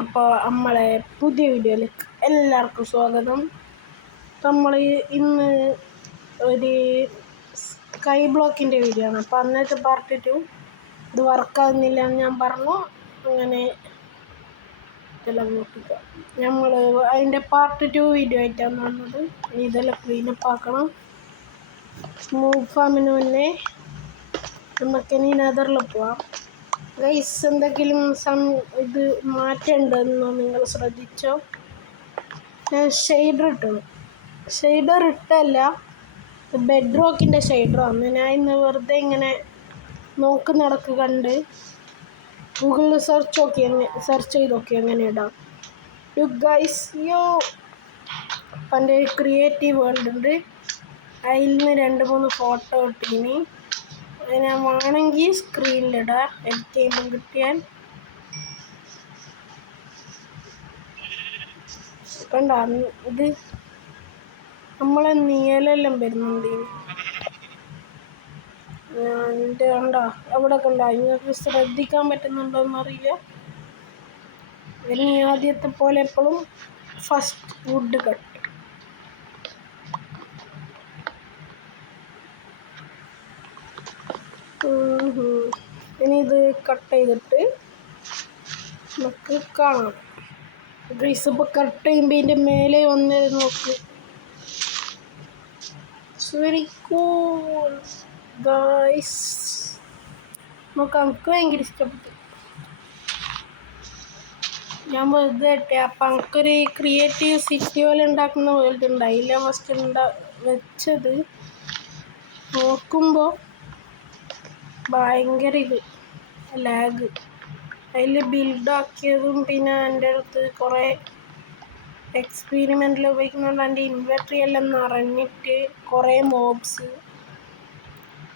അപ്പോൾ നമ്മളെ പുതിയ വീഡിയോയിലേക്ക് എല്ലാവർക്കും സ്വാഗതം. നമ്മൾ ഇന്ന് ഒരു സ്കൈ ബ്ലോക്കിൻ്റെ വീഡിയോ ആണ്. അപ്പോൾ അന്നത്തെ പാർട്ട് 2 ഇത് വർക്കാകുന്നില്ല എന്ന് ഞാൻ പറഞ്ഞു. അങ്ങനെ ഇതെല്ലാം നോക്കുക. നമ്മൾ അതിൻ്റെ പാർട്ട് 2 വീഡിയോ ആയിട്ടാണ് വന്നത്. ഇതെല്ലാം ക്ലീനപ്പ് ആക്കണം. സ്മൂത്ത് ഫാമിന് മുന്നേ നമുക്കിനി നെതറിൽ പോവാം. ഗൈസ്, എന്തെങ്കിലും ഇത് മാറ്റമുണ്ടെന്നോ നിങ്ങൾ ശ്രദ്ധിച്ചോ? ഞാൻ ഷെയ്ഡർ ഇട്ടല്ല, ബെഡ് റോക്കിൻ്റെ ഷെയ്ഡറാണ്. ഞാൻ ഇന്ന് വെറുതെ ഇങ്ങനെ നടക്ക് കണ്ട് ഗൂഗിളിൽ സെർച്ച് ചെയ്ത് നോക്കി എങ്ങനെ ഇടാം. യു ഗൈസ്, എൻ്റെ ക്രിയേറ്റീവ് വേൾഡ് ഉണ്ട്, അതിൽ നിന്ന് 2-3 ഫോട്ടോ ഇട്ടിനി. ഞാൻ വേണമെങ്കിൽ സ്ക്രീനിലിടാം എഡിറ്റ് ചെയ്യുമ്പം കിട്ടിയാൽ. കണ്ട, ഇത് നമ്മളെ നീലെല്ലാം വരുന്നുണ്ട്. എൻ്റെ കണ്ട അവിടെ കണ്ട, നിങ്ങൾക്ക് ശ്രദ്ധിക്കാൻ പറ്റുന്നുണ്ടോയെന്നറിയില്ല. ഇനി ആദ്യത്തെ പോലെ എപ്പോഴും ഫസ്റ്റ് വുഡ് കട്ട്. ഇനി ഇത് കട്ട് ചെയ്തിട്ട് നമുക്ക് കാണാം. ഗൈസ്, ഇപ്പോൾ കട്ട് ചെയ്യുമ്പോൾ ഇതിൻ്റെ മേലെ വന്ന് നോക്ക്. Very cool guys. നമുക്ക് ഭയങ്കര ഇഷ്ടപ്പെട്ടു. ഞാൻ വെറുതെ ഇട്ടെ. അപ്പം എനിക്കൊരു ക്രിയേറ്റീവ് സിറ്റി പോലെ ഉണ്ടാക്കുന്ന വേൾഡ് ഉണ്ട്. അതിലാണ് ഫസ്റ്റ് വെച്ചത്. നോക്കുമ്പോൾ ഭയങ്കര ലാഗ്. അതിൽ ബിൽഡാക്കിയതും പിന്നെ എൻ്റെ അടുത്ത് കുറേ എക്സ്പീരിമെൻറ്റിൽ ഉപയോഗിക്കുന്നുണ്ട്. എൻ്റെ ഇൻവെർട്ടറി എല്ലാം നിറഞ്ഞിട്ട് കുറേ മോബ്സ്.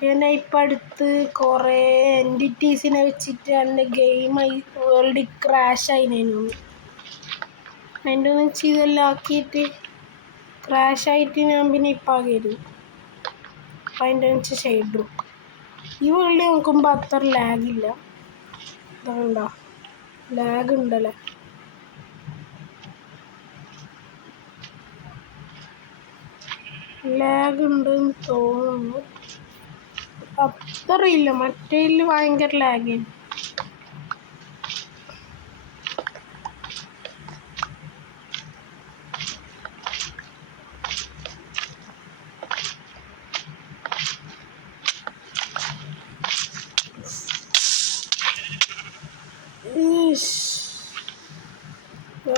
പിന്നെ ഇപ്പം അടുത്ത് കുറേ എൻറ്റിറ്റീസിനെ വെച്ചിട്ട് എൻ്റെ ഗെയിം വേൾഡ് ക്രാഷായിനു. അതിൻ്റെ വെച്ച് ഇതെല്ലാം ആക്കിയിട്ട് ക്രാഷായിട്ട് ഞാൻ പിന്നെ ഇപ്പം ആകരുത്. അപ്പം അതിൻ്റെ വെച്ച് ഷെയ്ഡും ഈ വേൾഡ് നോക്കുമ്പോൾ അത്ര ലാഗില്ല. ഇതുകൊണ്ടോ ലാഗ് ഉണ്ടല്ലേ. ലാഗ് ഉണ്ടെന്ന് തോന്നുന്നു. അത്രയില്ല, മറ്റേതിൽ ഭയങ്കര ലാഗാണ്.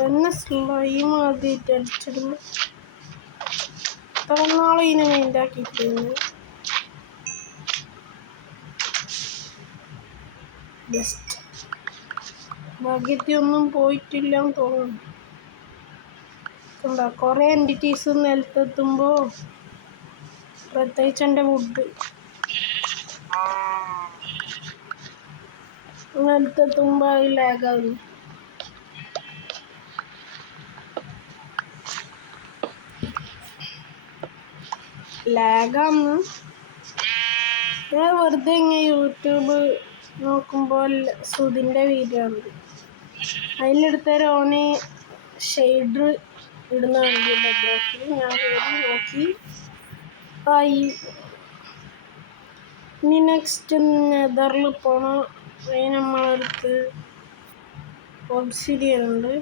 എന്നെ സ്ലൈം ആദ്യമായിട്ട് അടിച്ചിടുന്നു. ഇത്ര നാളും ഇതിനെ മൈൻഡാക്കിയിട്ടുണ്ട്. ജസ്റ്റ് ഭാഗ്യത്തിയൊന്നും പോയിട്ടില്ലെന്ന് തോന്നുന്നു. എന്താ കുറേ എൻറ്റിറ്റീസ് നിലത്തെത്തുമ്പോൾ, പ്രത്യേകിച്ച് എൻ്റെ വുഡ് നിലത്തെത്തുമ്പോൾ അത് ലാഗാകുന്നു. ലാഗാന്ന് ഞാൻ വെറുതെ ഇങ്ങനെ യൂട്യൂബ് നോക്കുമ്പോൾ സുധിൻ്റെ വീഡിയോ ഉണ്ട്. അതിലെടുത്തവരെ ഓന് ഷെയ്ഡർ ഇടുന്ന കണ്ടില്ല ബ്ലോക്കിൽ. ഞാൻ കയറി നോക്കി. ഇനി നെക്സ്റ്റ് നെതറിൽ പോകണം. അതിന് നമ്മളടുത്ത് ഒബ്സിഡിയൻ ഉണ്ട്.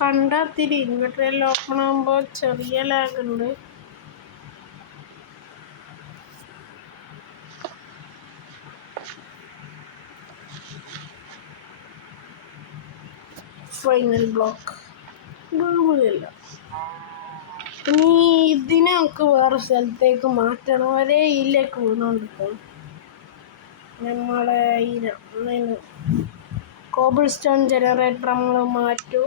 കണ്ടാത്തിരി ഇൻവെർട്ടറിൽ ഓപ്പൺ ആകുമ്പോൾ ചെറിയ ലാഗുണ്ട്. Final block വീഴില്ല. ഇനി ഇതിനെ നമുക്ക് വേറെ സ്ഥലത്തേക്ക് മാറ്റണം. ഒരേ ഇതിലേക്ക് വീണുകൊണ്ടിരിക്കണം. നമ്മളെ കോബിൾ സ്റ്റോൺ ജനറേറ്റർ നമ്മൾ മാറ്റും.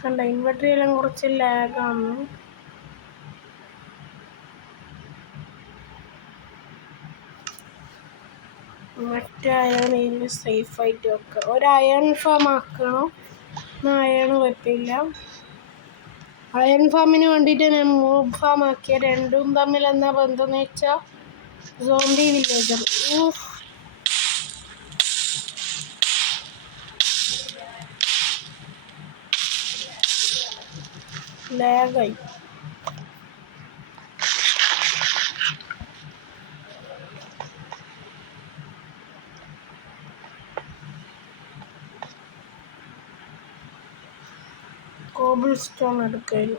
കണ്ട ഇൻവെർട്ടറെല്ലാം കുറച്ച് ലാഗാണ്. മറ്റേ അയൺ സേഫായിട്ട് വെക്കുക. ഒരു അയൺ ഫാം ആക്കണം. അയൺ കുഴപ്പമില്ല. അയൺ ഫാമിന് വേണ്ടിയിട്ട് ഞാൻ മൂബ് ഫാം ആക്കിയ. രണ്ടും തമ്മിൽ എന്താ ബന്ധം എന്ന് വെച്ചാൽ സോംബി വില്ലേജർ. ലാഗായി. കോബിൾ സ്റ്റോൺ എടുക്കൽ.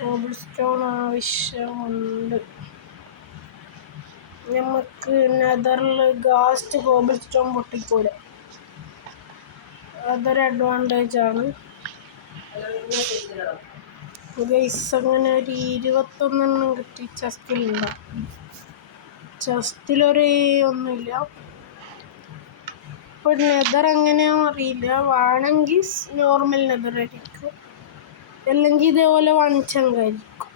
കോബിൾ സ്റ്റോൺ ആവശ്യമുണ്ട് നമുക്ക്. നെതറിൽ ഗാസ്റ്റ് കോബിൾ സ്റ്റോൺ പൊട്ടിക്കൂടെ, അതൊരു അഡ്വാൻറ്റേജ് ആണ്. ഗൈസ് അങ്ങനെ ഒരു 21 കിട്ടി. ചെസ്റ്റിലുണ്ടോ? ചെസ്റ്റിലൊരു ഒന്നുമില്ല. ഇപ്പോൾ നെതർ എങ്ങനെയാണെന്ന് അറിയില്ല. വേണമെങ്കിൽ നോർമൽ നെതർ ആയിരിക്കും, അല്ലെങ്കിൽ ഇതേപോലെ വൺചങ്കായിരിക്കും.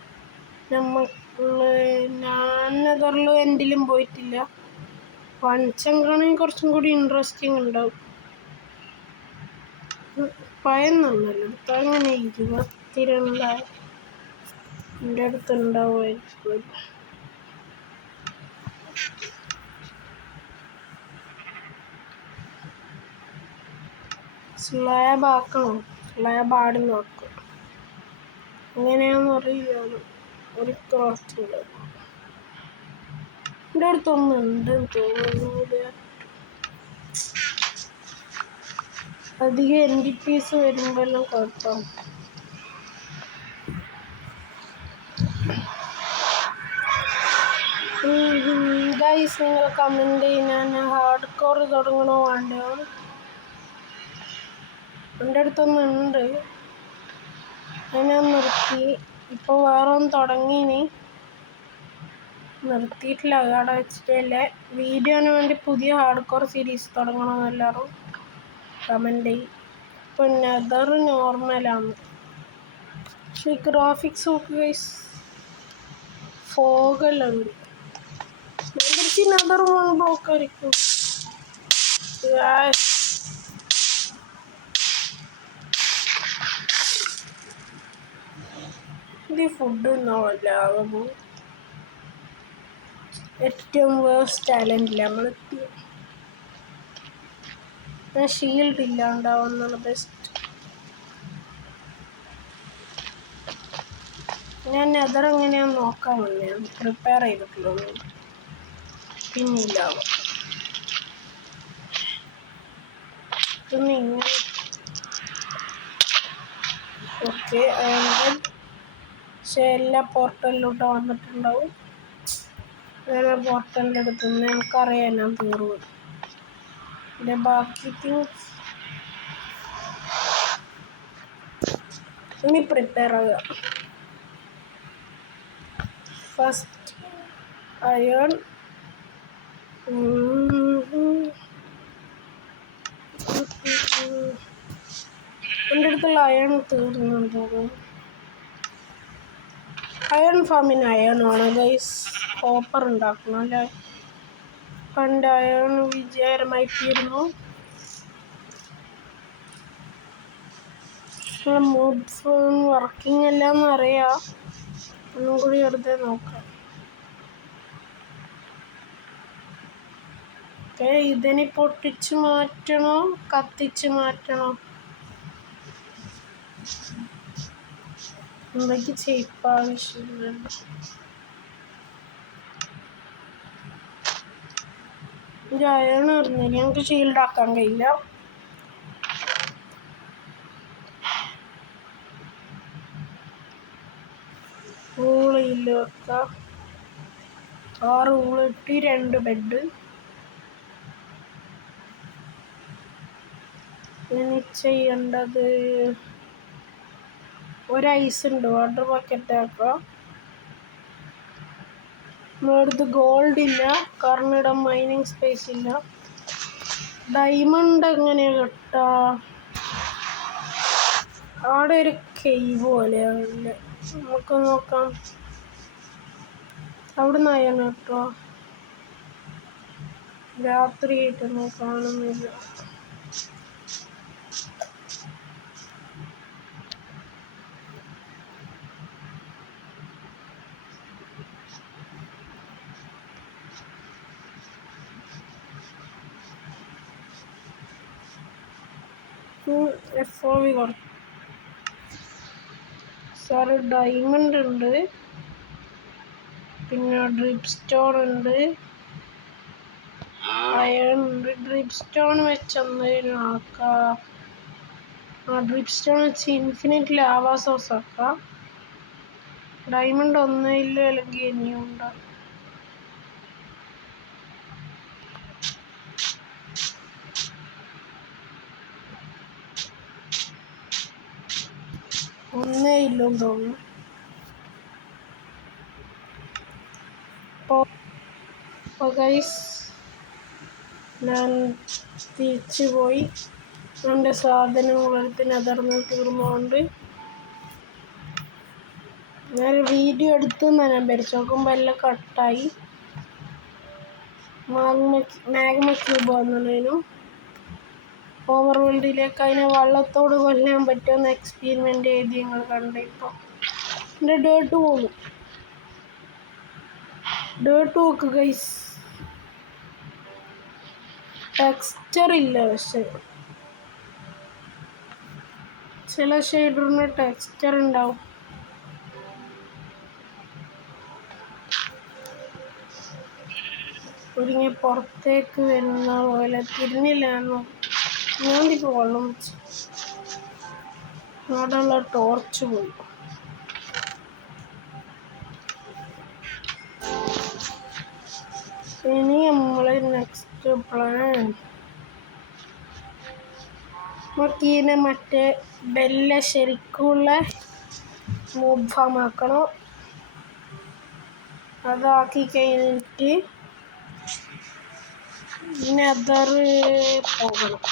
ഞാൻ നെതറിൽ എൻഡിലും പോയിട്ടില്ല. വൺചങ്കാണെങ്കിൽ കുറച്ചും കൂടി ഇൻട്രസ്റ്റിംഗ് ഉണ്ടാവും. പയന്നൊന്നല്ല എടുത്താൽ അങ്ങനെ 22 എൻ്റെ അടുത്ത് ഉണ്ടാവുമായിരിക്കും. സ്ലാബ് ആക്കണം. സ്ലാബ് ആടി നോക്കും. എങ്ങനെയാണെന്ന് അറിയില്ല. ഒരു ക്രാഫ്റ്റില്ല. എൻ്റെ അടുത്തൊന്നുണ്ട് തോന്നുന്നില്ല. അധികം NDPs വരുമ്പോഴെല്ലാം കുഴപ്പം. ഗൈസ് നിങ്ങൾ കമൻറ്റ് ചെയ്യാൻ ഹാർഡ് കോർ തുടങ്ങണോ വേണ്ടയോ? എൻ്റെ അടുത്തൊന്നുണ്ട്, ഞാൻ നിർത്തി. ഇപ്പോൾ വേറെ ഒന്ന് തുടങ്ങിയിനി, നിർത്തിയിട്ടില്ല. അവിടെ വെച്ചിട്ടല്ലേ. വീഡിയോന് വേണ്ടി പുതിയ ഹാർഡ് കോർ സീരീസ് തുടങ്ങണമെന്ന് എല്ലാവരും കമൻറ്റ് ചെയ്യും. ഇപ്പോൾ നെതർ നോർമലാണ്, പക്ഷേ ഗ്രാഫിക്സ് നോക്ക് ഗൈസ്. ഫോഗെല്ലാം ഉണ്ട്. നെതർ ബ്ലോക്ക് ആയിരിക്കും. ഇത് ഫുഡ് ഒന്നാവല്ലാകുമ്പോൾ ഏറ്റവും വേസ്റ്റ് ടാലൻ്റ് ഇല്ല നമ്മൾ. ഷീൽഡ് ഇല്ലാണ്ടാവുന്നതാണ് ബെസ്റ്റ്. ഞാൻ നെതർ എങ്ങനെയാന്ന് നോക്കാൻ വേണ്ടി പ്രിപ്പയർ ചെയ്തിട്ടുള്ളൂ. പിന്നില്ലാവും ഇതൊന്നും ഇങ്ങനെ. ഓക്കെ, പക്ഷേ എല്ലാ പോർട്ടലിലോട്ട് വന്നിട്ടുണ്ടാവും. വേറെ പോർട്ടലിൻ്റെ അടുത്ത് നിന്ന് നമുക്കറിയാം ഞാൻ തീർന്നു. എൻ്റെ ബാക്കി തിങ്സ് ഇനി പ്രിപ്പയർ ആകുക. First iron. എൻ്റെ അടുത്തുള്ള അയൺ തീർന്നു തോന്നുന്നു. അയൺ ഫാമിന് അയണാണ് ഗൈസ്. കോപ്പർ ഉണ്ടാക്കണം അല്ലേ? പണ്ട് അയൺ വിജയകരമായി തീർന്നു. മൂഡ് ഫോൺ വർക്കിംഗ് അല്ലാന്ന് അറിയാം. ഒന്നും കൂടി വെറുതെ നോക്കാം. ഓക്കെ, ഇതിനെ പൊട്ടിച്ച് മാറ്റണോ കത്തിച്ച് മാറ്റണോ? എന്തൊക്കെ ചെയ്യിപ്പ് ആവശ്യമില്ല. ഒരു അയൺ വരുന്നില്ല, ഞങ്ങൾക്ക് ഷീൽഡ് ആക്കാൻ കഴിയില്ല. ഊളില്ല വെക്കാം. 6 ഊളിട്ടി 2 ബെഡ്. ഇനി ചെയ്യേണ്ടത് ഒരു ഐസ് ഉണ്ട്, വാട്ടർ ബക്കറ്റ് ആക്കാം. നമ്മളടുത്ത് ഗോൾഡ് ഇല്ല, കാരണം ഇവിടെ മൈനിങ് സ്പേസ് ഇല്ല. ഡയമണ്ട് എങ്ങനെയാ കിട്ടുക? അവിടെ ഒരു കേവ് പോലെയാണല്ലേ, നമുക്ക് നോക്കാം. അവിടെ നിന്നായാണ് കേട്ടോ, രാത്രിയായിട്ടൊന്നും കാണുന്നില്ല. FOV കൊടുത്തു സാറ്. ഡയമണ്ട് ഉണ്ട്, പിന്നെ ഡ്രിപ്പ് സ്റ്റോൺ ഉണ്ട്, അയൺ ഉണ്ട്. ഡ്രിപ്പ് സ്റ്റോൺ വെച്ചൊന്ന് ആക്കാം. ഡ്രിപ്പ് സ്റ്റോൺ വെച്ച് ഇൻഫിനിറ്റ് ലാവാ സോഴ്സ് ആക്കാം. ഡയമണ്ട് ഒന്നുമില്ല, അല്ലെങ്കിൽ ഇനിയും ഉണ്ട്. ഒന്നേ ഇല്ലെന്ന് തോന്നുന്നു. അപ്പോൾ ഗൈസ്, ഞാൻ തിരിച്ചു പോയി. എൻ്റെ സാധനങ്ങളെടുത്ത് നെതർന്ന് തീർന്നുകൊണ്ട് ഞാൻ വീഡിയോ എടുത്തെന്നാണ് ഞാൻ വിചാരിച്ചു. നോക്കുമ്പോൾ എല്ലാം കട്ടായി. മാഗ്മ ക്യൂബ് വന്നതിനും ഓവർ വേൾഡിലേക്ക് അതിനെ വള്ളത്തോട് കൊല്ലാൻ പറ്റുമെന്ന് എക്സ്പെരിമെൻ്റ് ചെയ്ത് ഞങ്ങൾ കണ്ട്. ഇപ്പോൾ എൻ്റെ ഡേർട്ട് പോകും. ഡേർട്ട് നോക്ക് ഗൈസ്, ടെക്സ്ചർ ഇല്ല. പക്ഷെ ചില ഷെയ്ഡറിന് ടെക്സ്ചർ ഉണ്ടാവും. ഒരുങ്ങി പുറത്തേക്ക് വരുന്ന പോലെ തിരിഞ്ഞില്ലാന്നോ. ഞാനിപ്പോൾ വെള്ളം വെച്ചു, അവിടെയുള്ള ടോർച്ച് പോയി. ഇനി നമ്മൾ നെക്സ്റ്റ് പ്ലാൻ നമുക്കിതിനെ മറ്റേ ബെല്ല ശരിക്കുള്ള മൂവ് ഫാം ആക്കണം. അതാക്കി കഴിഞ്ഞിട്ട് നെതറ് പോകണം.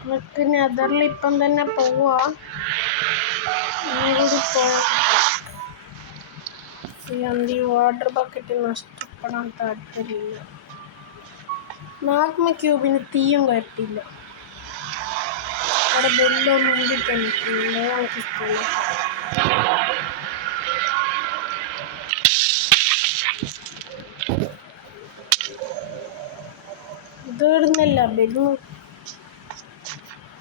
നമുക്ക് നെതറിൽ ഇപ്പം തന്നെ പോവാം. ഈ വാട്ടർ ബക്കറ്റ് നഷ്ടപ്പെടാൻ താല്പര്യമില്ല. മാഗ്മ ക്യൂബിന് തീയും കയറ്റില്ല. അവിടെ ബെല്ലൊന്നും ഉണ്ടിട്ടില്ല, നമുക്കിഷ്ടമല്ല. ഇടുന്നില്ല ബെല്ലു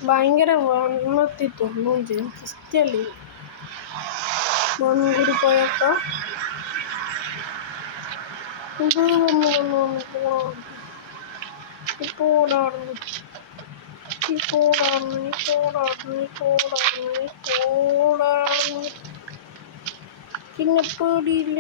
ഭയങ്കര വണ്ണത്തി തൊണ്ണൂം ചെയ്യും. ഇഷ്ടമല്ലേ മണ്ണും കൂടി പോയപ്പോൾ ഇത് പിന്നെ പേടിയില്ല.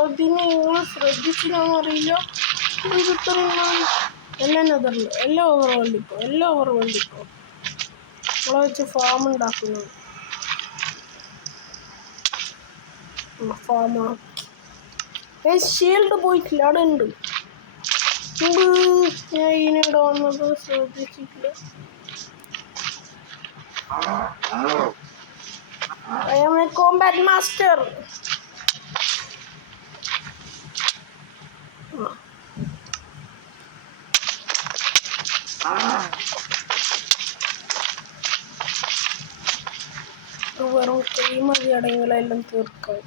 അതിനെ നിങ്ങൾ ശ്രദ്ധിച്ചില്ലാന്നറിയില്ല. എല്ലാം നെതറില്ല, എല്ലാം ഓവർ വേൾഡിപ്പോ നമ്മളെ വെച്ച് ഫാം ഉണ്ടാക്കുന്നത്. ഷീൽഡ് പോയിട്ടില്ല, അവിടെ ഉണ്ട്. ഞാൻ ഇതിനിടെ വന്നത് ശ്രദ്ധിച്ചിട്ടില്ല. I am a combat master. വെറും കൈമതി അടങ്ങളെല്ലാം തീർക്കാം.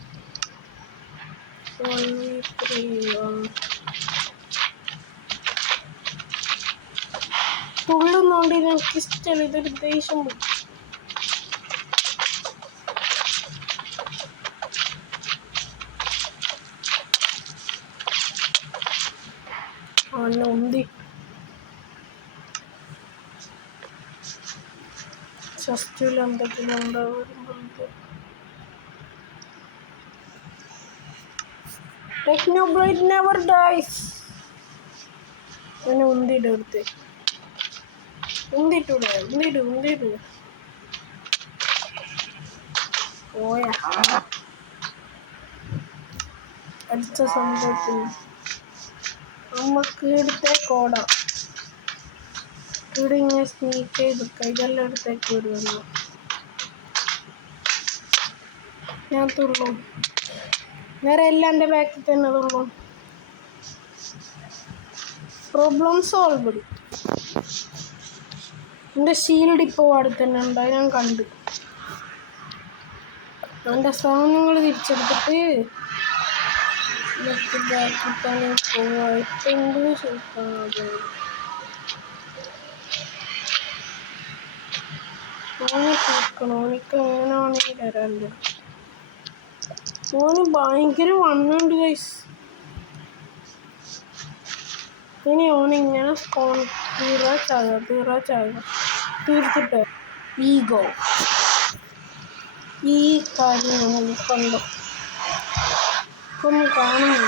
തുള്ളുന്നോണ്ട് എനിക്ക് ഇഷ്ടമല്ല, ഇതൊരു ദേഷ്യം പോയി. ഉന്തി ചെസ്റ്റിൽ എന്തൊക്കെയും ഉണ്ടാവുന്നത്. ടെക്നോബ്ലൈറ്റ് നെവർ ഡൈസ്. അവനെ ഉന്തിയിട്ടെടുത്ത് ഉന്തിട്ടു പോയാ അടുത്ത സംഭവത്തിന് നമുക്ക് എടുത്തേക്കോടാം. ഇവിടെ ഇങ്ങനെ സ്നീക്ക് ചെയ്ത് ഇതെല്ലാം എടുത്തേക്ക് വരുമല്ലോ. ഞാൻ തുള്ളും, വേറെ എല്ലാം എൻ്റെ ബാക്കിൽ തന്നെ തുള്ളും. Problem solved. എൻ്റെ ഷീൽഡ് ഇപ്പോൾ അടുത്ത് തന്നെ ഉണ്ട്, ഞാൻ കണ്ട്. എൻ്റെ സാധനങ്ങൾ തിരിച്ചെടുത്തിട്ട് ബാക്കിൽ തന്നെ പോവായിട്ടെങ്കിലും ചോദിക്കാതെ ഓനെ തീർക്കണോ? എനിക്ക് അങ്ങനെയാണെങ്കിൽ വരാണ്ട്. ഓന് ഭയങ്കര വണ്ണുണ്ട് ഗൈസ്. ഇനി ഓനിങ്ങനെ തീർത്തിട്ട് ഈഗോ ഈ കാര്യം നമ്മൾ കണ്ടോ ഒന്നും കാണുന്നില്ല.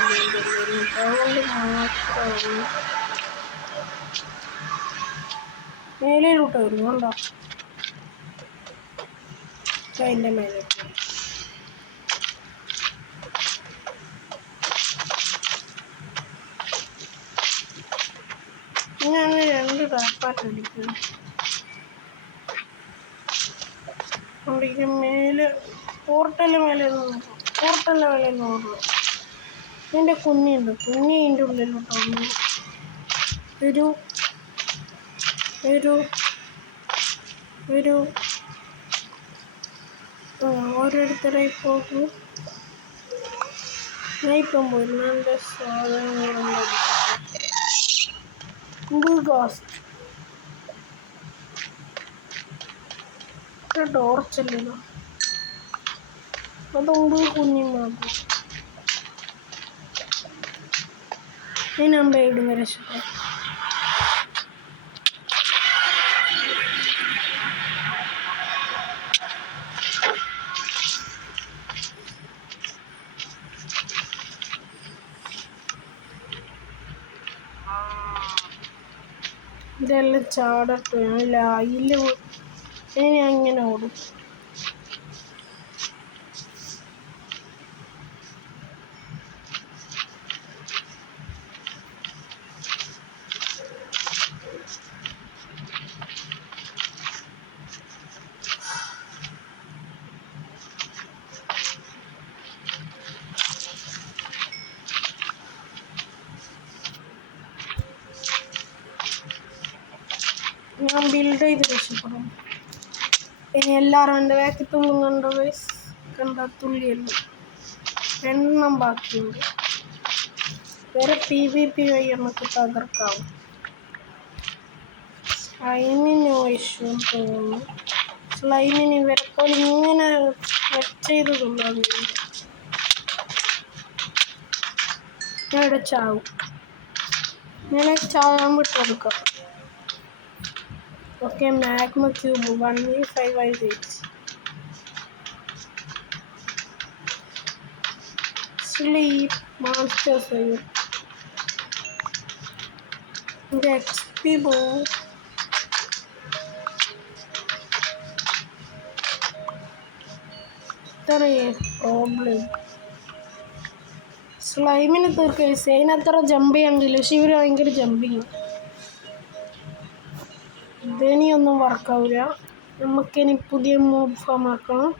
അതുകൊണ്ട് മാത്രമാണ് മേലേലോട്ട് വരും. കണ്ടോ അതിൻ്റെ മേലെ ഞാൻ 2 ടാപ്പായിട്ട് അടിക്കുന്നു. അവിടെ മേലെ പോർട്ടലിൻ്റെ മേലെ നോക്കുക. എൻ്റെ കുഞ്ഞിയുണ്ട്, കുഞ്ഞി ഇതിൻ്റെ ഉള്ളിലോട്ട് വന്നു. ഒരു ഓരോരുത്തരായി പോകും. ഞാൻ ഇപ്പം പോയിരുന്നു എൻ്റെ സാധനങ്ങളെല്ലാം ടോർച്ചല്ലോ. അതുകൊണ്ട് കുഞ്ഞിമാകും. അതിനാകുമ്പോൾ ഇടുന്ന രക്ഷപ്പെട്ടു. ഇതെല്ലാം ചാടട്ടു. ഞാൻ ഇങ്ങനെ ഓടും. ഞാൻ ബിൽഡ് ചെയ്ത് രക്ഷപ്പെടും. ഇനി എല്ലാവരും എൻ്റെ ബാക്കിൽ തുള്ളുന്നുണ്ടോ ഗൈസ്? കണ്ട തുള്ളിയല്ലോ. 2 ബാക്കിയുണ്ട്. വേറെ PvP വഴി നമുക്ക് തകർക്കാവും. സ്ലൈമിന് ഇഷ്യൂ തോന്നുന്നു. സ്ലൈമിന് ഇവരെ പോലെ ഇങ്ങനെ ചെയ്ത് തുള്ളാൻ ഞാൻ ഇവിടെ ചാവും. ഞാൻ ചാവാൻ വിട്ടെടുക്കാം. Okay, magma cube 1v5 sleep master save. ഇത് XP പോവും. ഇത്രയേ പ്രോബ്ലം. സ്ലൈമിന് തീർക്കുക. അതിനത്ര ജമ്പ് ചെയ്യാണ്ടില്ല, പക്ഷെ ഇവർ ഭയങ്കര ജമ്പിങ്. ഇതിനിയൊന്നും വർക്കാവില്ല. നമുക്കിനി പുതിയ മോബ് ഫോം ആക്കണം.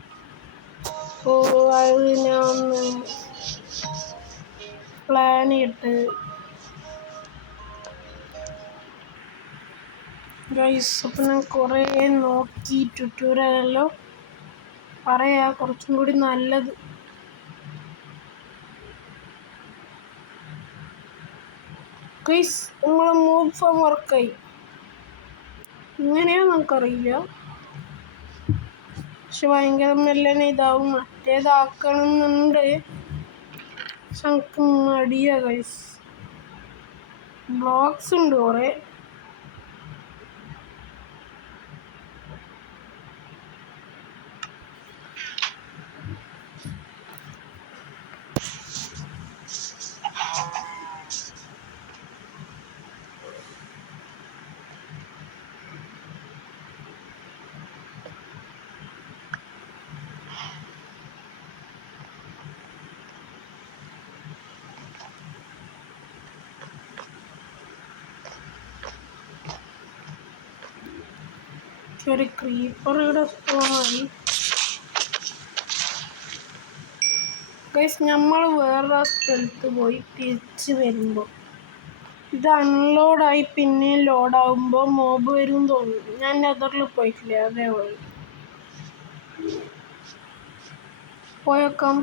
അത് ഞാൻ ഒന്ന് പ്ലാൻ ചെയ്തിട്ട് ഗൈസ്. അപ്പം ഞാൻ കുറേ നോക്കി ട്യൂട്ടോറിയലെല്ലാം പറയാ കുറച്ചും കൂടി നല്ലത്. ഗൈസ് നമ്മളെ മോബ് ഫോം വർക്കായി. ഇങ്ങനെയാ നമുക്കറിയില്ല, പക്ഷെ ഭയങ്കര മെല്ലനെ ഇതാവും. മറ്റേതാക്കണമെന്നുണ്ട്, പക്ഷെ നമുക്ക് മടിയാ ഗൈസ്. ബ്ലോക്സ് ഉണ്ട് കുറേ. ഒരു ക്രീപ്പർ ഇവിടെ സ്പോണായി. ഗൈസ് നമ്മൾ വേറെ സ്ഥലത്ത് പോയി തിരിച്ച് വരുമ്പോൾ ഇത് അൺലോഡായി പിന്നെ ലോഡാകുമ്പോൾ മോബ് വരും തോന്നുന്നു. ഞാൻ നെതറിൽ പോയിട്ടില്ല, അതേ വഴി പോയേക്കാം.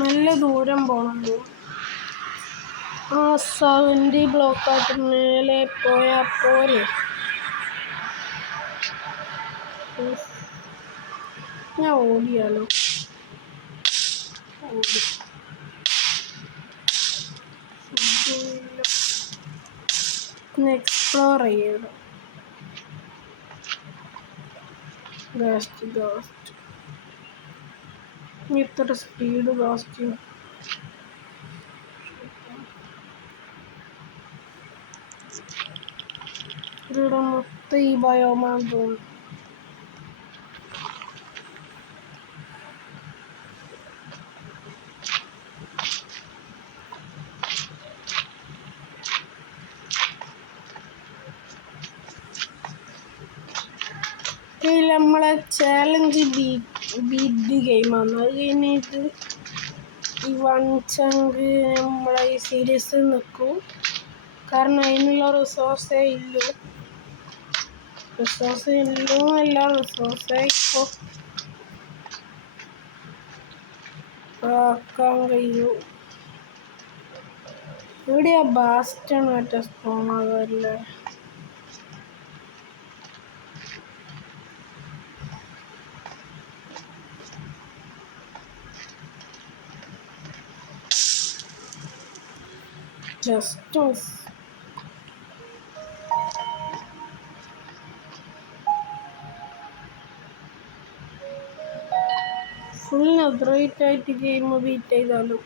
നല്ല ദൂരം പോകണം. ആ 70 ബ്ലോക്കായിട്ട് മേലെ പോയാൽ പോരെ. ഞാൻ ഓടിയാലോ? എക്സ്പ്ലോർ ചെയ്യണം. ഗാസ്റ്റ് ഇത്ര സ്പീഡ് ഗാസ്റ്റ് ഇവിടെ മൊത്തം ഈ ബയോമാൻ തോന്നുന്നു. നമ്മളെ ചാലഞ്ച് ബീറ്റ് ദി ഗെയിമാണ്. അത് കഴിഞ്ഞിട്ട് ഈ 1 ചങ്ക് നമ്മളെ ഈ സീരീസ് നിൽക്കും. കാരണം അതിനുള്ള റിസോഴ്സേ ഇല്ലൂ. റിസോഴ്സ് ഇല്ലെന്നല്ല, റിസോഴ്സേ ഇപ്പോൾ ആക്കാൻ കഴിയൂ. ഇവിടെയാ ബാസ്റ്റാണ് മറ്റേ സ്പോണാകല്ലേ. ജസ്റ്റോസ് ഫുൾ നെതറൈറ്റ് ആയിട്ട് ഗെയിം ബീറ്റ് ചെയ്താലും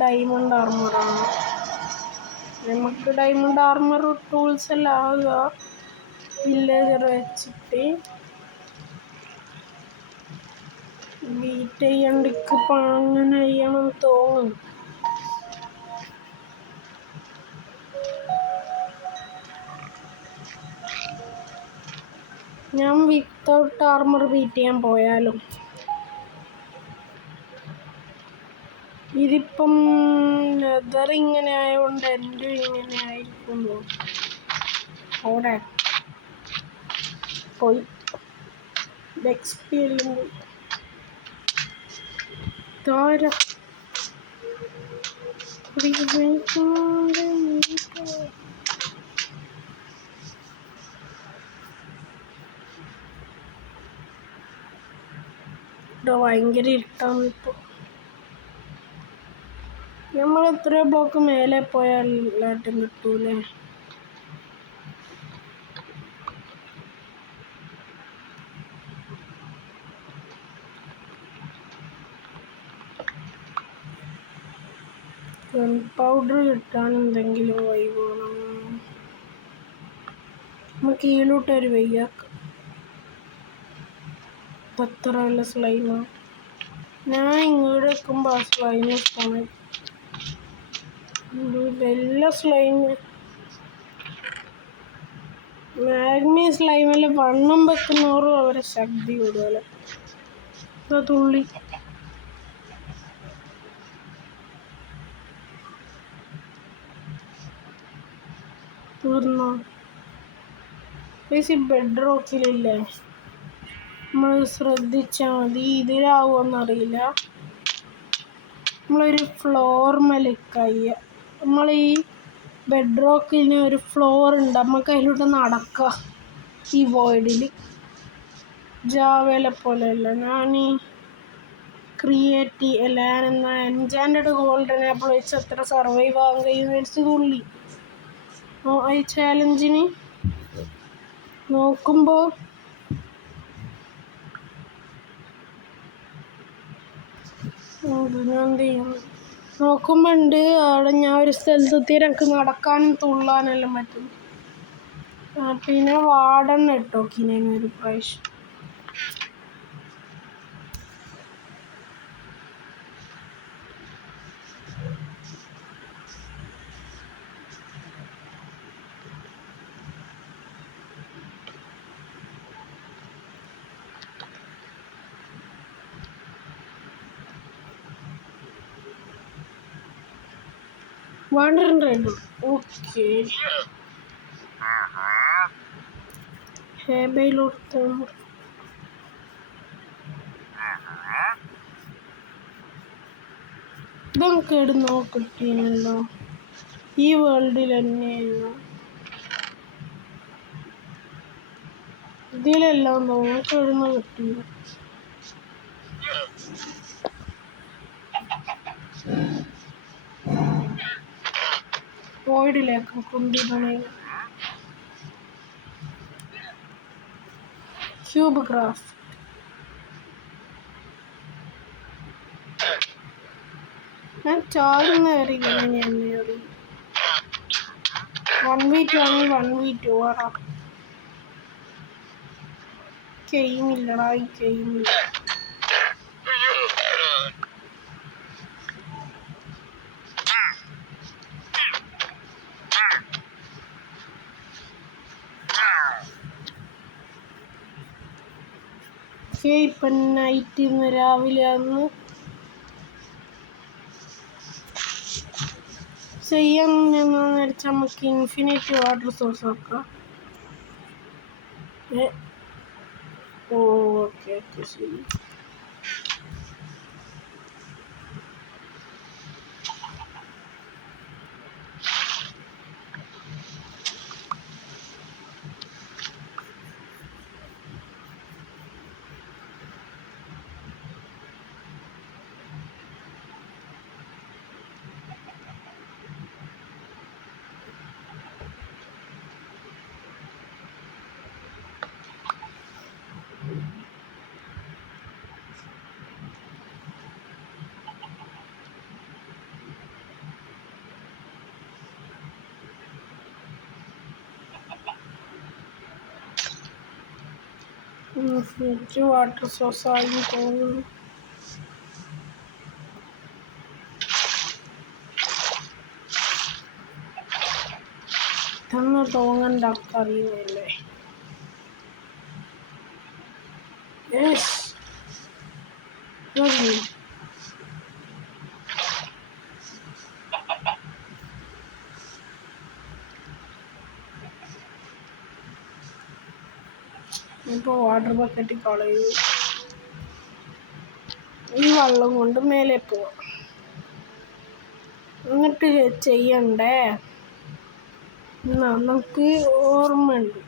ഡയമണ്ട് ആർമറാണ്. നമുക്ക് ഡയമണ്ട് ആർമർ ടൂൾസ് എല്ലാം ആകുക വില്ലേജർ വെച്ചിട്ട് ബീറ്റ് ചെയ്യണ്ടിക്കിപ്പോൾ അങ്ങനെ ചെയ്യണം തോന്നുന്നു. ഞാൻ വിത്തൗട്ട് ആർമർ ബീറ്റ് ചെയ്യാൻ പോയാലും ഇതിപ്പം നെതർ ഇങ്ങനെ ആയതുകൊണ്ട് എൻ്റെ ഇങ്ങനെ ആയിരിക്കുമോ? അവിടെ പോയി എക്സ്പി എല്ലാം പോയി താര ഭയങ്കര ഇരുട്ടാണ് ഇപ്പോൾ. നമ്മൾ എത്ര ബ്ലോക്ക് മേലെ പോയാൽ എല്ലായിട്ടും കിട്ടൂലേ? ഗൺ പൗഡർ കിട്ടാൻ എന്തെങ്കിലും വഴി വേണം. നമുക്ക് കീഴോട്ടൊരു വയ്യാക്കാം. അത്ര നല്ല സ്ലൈമാണ്. ഞാൻ ഇങ്ങോട്ട് വെക്കുമ്പോൾ ആ സ്ലൈമ് സ്പോണായി. എല്ലാ സ്ലൈമ് മാഗ്മി സ്ലൈമിൽ വണ്ണം വെക്കുന്നവരും അവരെ ശക്തി കൂടുതൽ. തുള്ളി തീർന്നോ? ബെഡ് റോക്കിലില്ലേ, നമ്മൾ ശ്രദ്ധിച്ചാൽ മതി. ഇതിലാവുമെന്നറിയില്ല. നമ്മളൊരു ഫ്ലോർമേൽ കഴിയുക. നമ്മൾ ഈ ബെഡ് റോക്കിന് ഒരു ഫ്ലോർ ഉണ്ട്, നമുക്ക് അതിലൂടെ നടക്കാം. ഈ വോയിഡിൽ ജാവേലെ പോലെയല്ല. ഞാൻ ഈ ഞാനെന്നാ എൻചാൻറ്റഡ് ഗോൾഡൻ ആപ്പിൾ വെച്ച് അത്ര സർവൈവ് ആകാൻ കഴിയുമെന്ന് വെച്ച് തുള്ളി. ഈ ചാലഞ്ചിന് നോക്കുമ്പോൾ ഉണ്ട് അവിടെ ഞാൻ ഒരു സ്ഥലത്തെത്തി എനിക്ക് നടക്കാനും തുള്ളാനെല്ലാം പറ്റും. പിന്നെ വാടൻ ഇട്ടോക്കിനൊരു പ്രാവശ്യം. 100. Okay. ഹേബയിലോട്ട് ഇതൊക്കെ ഇടുന്നോ കിട്ടീനല്ലോ. ഈ വേൾഡിൽ തന്നെയായിരുന്നു ഇതിലെല്ലാം നമുക്ക് ഇടുന്ന കിട്ടില്ല. വോയിഡിലേക്ക് കൊണ്ടിടണേ. ക്യൂബ് ക്രാഫ്റ്റ് ഞാൻ ചാടുന്ന അറിയില്ല. ഞാൻ 1v2 ആണെങ്കിൽ 1v2 ആടാ. ഗെയിമില്ലടാ, ഈ ഗെയിമില്ല. ഇപ്പം നൈറ്റ് ഇന്ന് രാവിലെ അന്ന് ചെയ്യാൻ വെച്ചാൽ നമുക്ക് ഇൻഫിനിറ്റ് വാട്ടർ സോഴ്സ് ആക്കാം. ഓക്കെ ശരി. ഇൻഫിനിറ്റ് വാട്ടർ സോഴ്സ് ആയി തോന്നുന്നു. ഇതൊന്നും തോന്നണ്ട, അറിയുമല്ലേ. ഇപ്പോൾ വാട്ടർ ബക്കറ്റ് കളയൂ. ഈ വെള്ളം കൊണ്ട് മേലെ പോവാം. എന്നിട്ട് ചെയ്യണ്ടേ നമുക്ക് ഓർമ്മയുണ്ട്.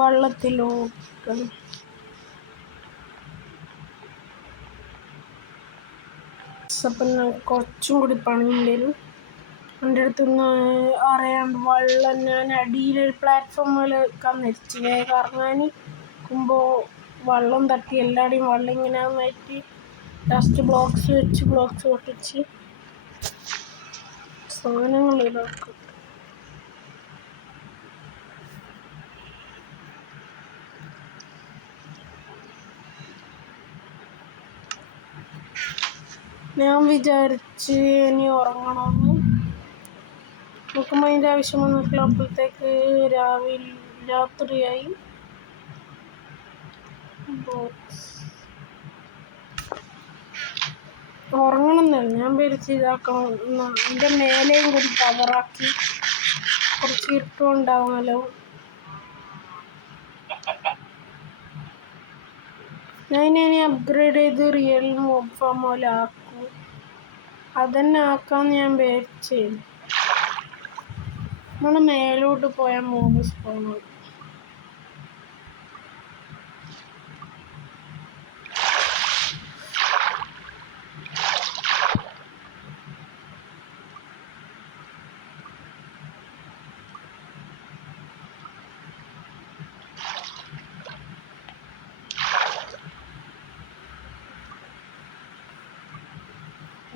വെള്ളത്തിലോട്ട് അപ്പം കുറച്ചും കൂടി പണിയും വരും. എൻ്റെ അടുത്തുനിന്ന് അറിയാണ്ട് വെള്ളം ഞാൻ അടിയിലൊരു പ്ലാറ്റ്ഫോമിൽ കന്നിരിച്ച് കറങ്ങാൻ നിൽക്കുമ്പോൾ വെള്ളം തട്ടി എല്ലാവരുടെയും വെള്ളം ഇങ്ങനെ മാറ്റി ലാസ്റ്റ് ബ്ലോക്സ് പൊട്ടിച്ച് സാധനങ്ങൾ ഇതാക്കും. ഞാൻ വിചാരിച്ച് ഇനി ഉറങ്ങണമെന്ന്. നോക്കുമ്പോൾ അതിൻ്റെ ആവശ്യം വന്നിട്ടില്ല. അപ്പോഴത്തേക്ക് രാത്രിയായി. ഉറങ്ങണമെന്നല്ല, ഞാൻ പേരിച്ച് ഇതാക്കണം. എൻ്റെ മേലെയും കൂടി കവറാക്കി കുറച്ച് ഇട്ടുണ്ടാവുമല്ലോ. ഞാനിനി അപ്ഗ്രേഡ് ചെയ്ത് റിയൽ മോബ് ഫാം പോലെ ആക്കും. അതന്നെ ആക്കാമെന്ന് ഞാൻ പേരിച്ച്. നമ്മൾ മേലോട്ട് പോയാൽ മോബ് സ്പോണാകും.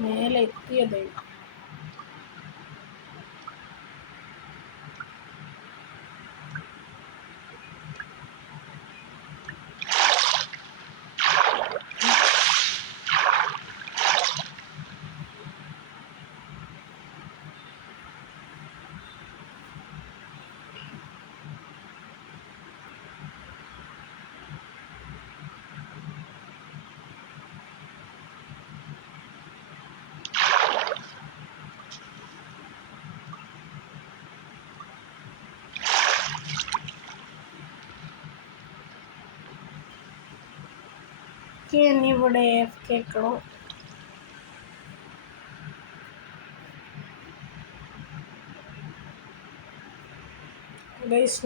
മേലെ എത്തിയതേ. ഇനി ഇവിടെ കേൾക്കണം.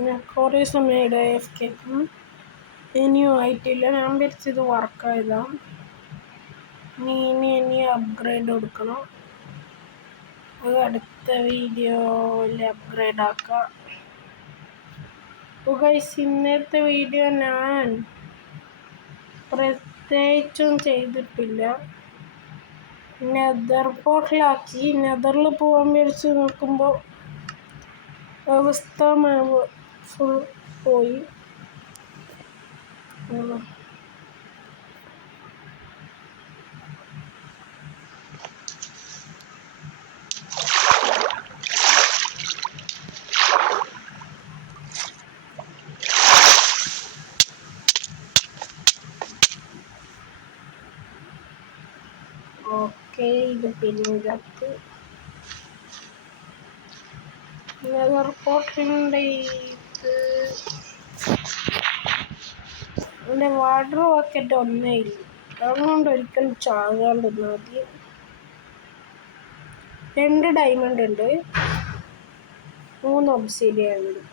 ഞാൻ കുറേ സമയമായിട്ട് കേൾക്കും, ഇനിയും ആയിട്ടില്ല. ഞാൻ വിചാരിച്ചത് വർക്കായതാണ്. ഇനി അപ്ഗ്രേഡ് കൊടുക്കണം. അത് അടുത്ത വീഡിയോയിൽ അപ്ഗ്രേഡ് ആക്കാം. ഇന്നത്തെ വീഡിയോ ഞാൻ പ്രത്യേകിച്ചും ചെയ്തിട്ടില്ല. നെതർ പോർട്ടലാക്കി. നെതറിൽ പോകാൻ വിചാരിച്ച് നോക്കുമ്പോൾ അവസ്ഥ ഫുൾ പോയി. ഓക്കെ, ഇത് പിന്നീടത്ത് നെതർ പോർട്ടലിൻ്റെ എൻ്റെ വാട്ടർ ബക്കറ്റ് ഒന്നേ ഇല്ല. അതുകൊണ്ട് ഒരിക്കലും ചാകാണ്ടിരുന്നാൽ മതി. 2 ഡയമണ്ട് ഉണ്ട്, 3 ഒബ്സിഡിയൻ ഉണ്ട്.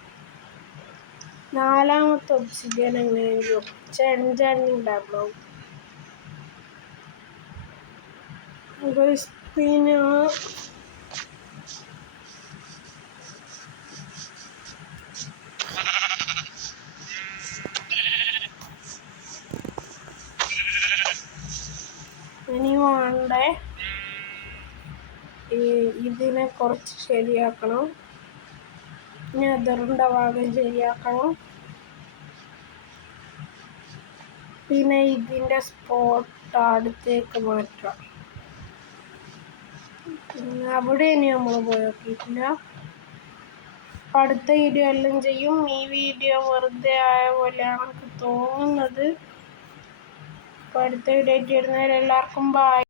4ാമത്തെ ഒബ്സിഡിയൻ എങ്ങനെയെങ്കിലും എൻചാൻറ്റിങ് ടേബിൾ ആവും. പിന്നെ ഇനി വേണ്ടേ ഇതിനെ കുറച്ച് ശരിയാക്കണം. നെതറിൻ്റെ ഭാഗം ശരിയാക്കണം. പിന്നെ ഇതിൻ്റെ സ്പോട്ട് അടുത്തേക്ക് മാറ്റാം. പിന്നെ അവിടെ ഇനി നമ്മൾ പോയി നോക്കിയിട്ടില്ല. അടുത്ത വീഡിയോ എല്ലാം ചെയ്യും. ഈ വീഡിയോ വെറുതെ ആയ പോലെയാണ് എനിക്ക് തോന്നുന്നത്. അടുത്ത വീഡിയോ ആയിട്ട് വരുന്നവരെല്ലാവർക്കും ബൈ.